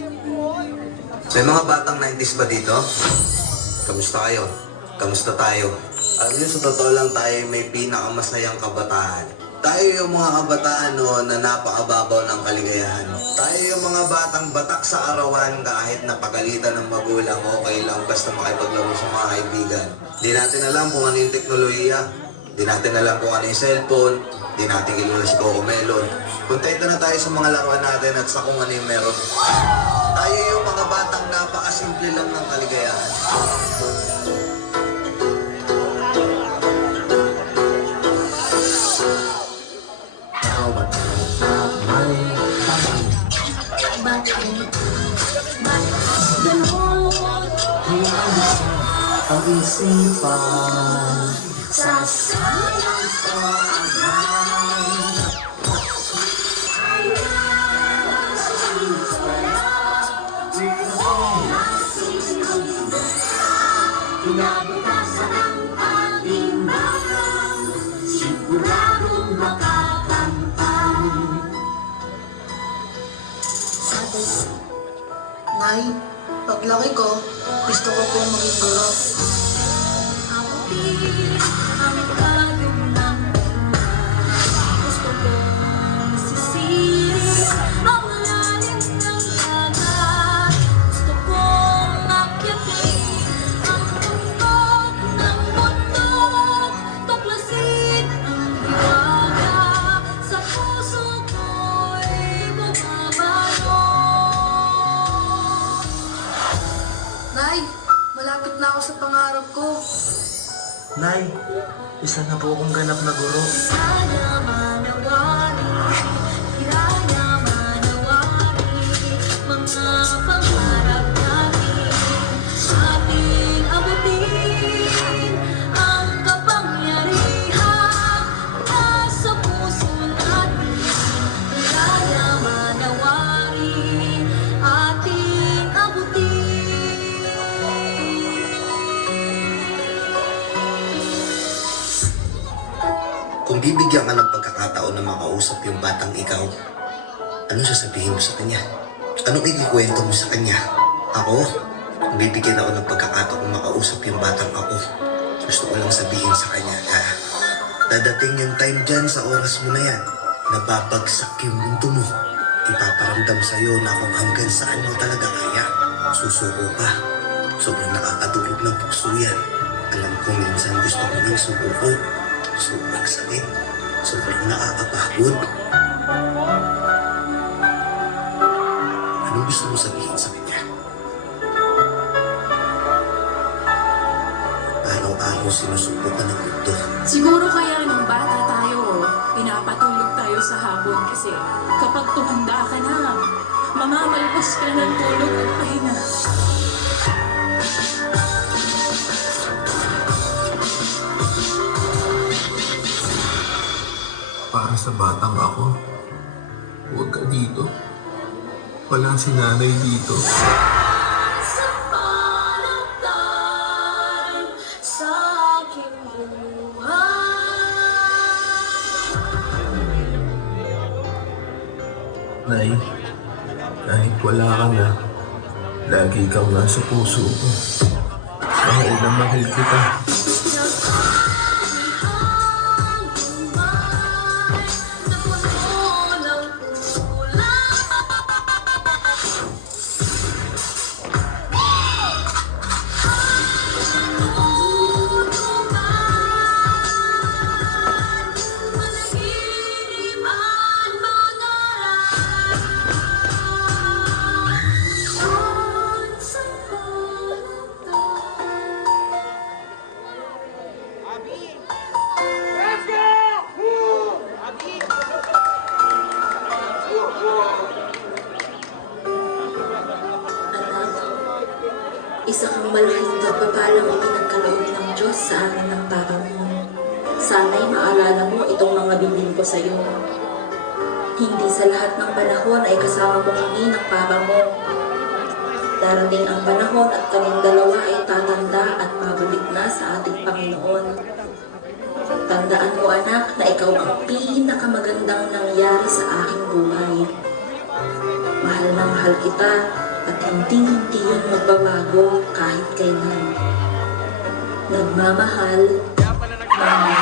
May mga batang 90s ba dito? Kamusta kayo? Kamusta tayo? Alam niyo, sa totoo lang tayo may pinakamasayang kabataan. Tayo yung mga kabataan no, na napakababaw ng kaligayahan. Tayo yung mga batang batak sa arawan kahit napagalitan ng magulang, okay lang basta makipaglaro sa mga kaibigan. Di natin alam kung ano yung teknolohiya. Di natin alam kung ano yung cellphone. Di natin kilala si Coco Melon. Kontento na tayo sa mga laruan natin at sa kung ano yung meron. Tayo yung mga batang napakasimple lang ng kaligayahan. Ang isipan sa sayang pagay Inabutasan ang ating bayan, siguradong makakamtan. Nay, paglaki ko, gusto ko pong maging guro. Ang kagong ng gusto kong sisiri ang lalim ng dagat. Gusto kong akyatin ang bundok ng bundok, tuklasin ang hiwaga sa puso ko'y bumabalot. Nay, malapit na ako sa pangarap ko. Nay, isa na po akong ganap na guro. Sana manawari, hiraya manawari, mga pangarap natin, ating abutin ang kapangyarihan nasa puso natin. Hiraya manawari, ating abutin. Kung bibigyan ka ng pagkakataon na makausap yung batang ikaw, anong sasabihin mo sa kanya? Anong ikikwento mo sa kanya? Ako, kung bibigyan ako ng pagkakataon makausap yung batang ako, gusto ko lang sabihin sa kanya na dadating yung time dyan sa oras mo na yan, nababagsak yung mundo mo. Ipaparamdam sa'yo na kung hanggang saan mo talaga kaya. Susuko ka. Sobrang nakakatulog ng puso yan. Alam ko minsan gusto ko ng suko. Sobrang sakit. Sobrang nakakapagod. Anong gusto mo sabihin sa kanya? Araw-araw sinusubukan ng mundo. Siguro kaya nung bata tayo, pinapatulog tayo sa hapon kasi kapag tumanda ka na, mamamalpas ka ng tulog at pahinga. Para sa batang ako, huwag ka dito. Walang si nanay dito. Sa panagdan sa aking buhay. Nay, kahit wala ka na, lagi kang nasa puso ko. Mahal na mahal kita. Isa kang malaking pagpapalang ipinagkaloob ng Diyos sa amin ng Papa mo. Sana'y maalala mo itong mga bilin ko sa iyo. Hindi sa lahat ng panahon ay kasama mo kami ng Papa mo. Darating ang panahon at kaming dalawa ay tatanda at mabalik na sa ating Panginoon. Tandaan mo anak na ikaw ang pinakamagandang nangyari sa aking buhay. Mahal na mahal kita at hindi yun magbabago kahit kailan. Nagmamahal, Mama.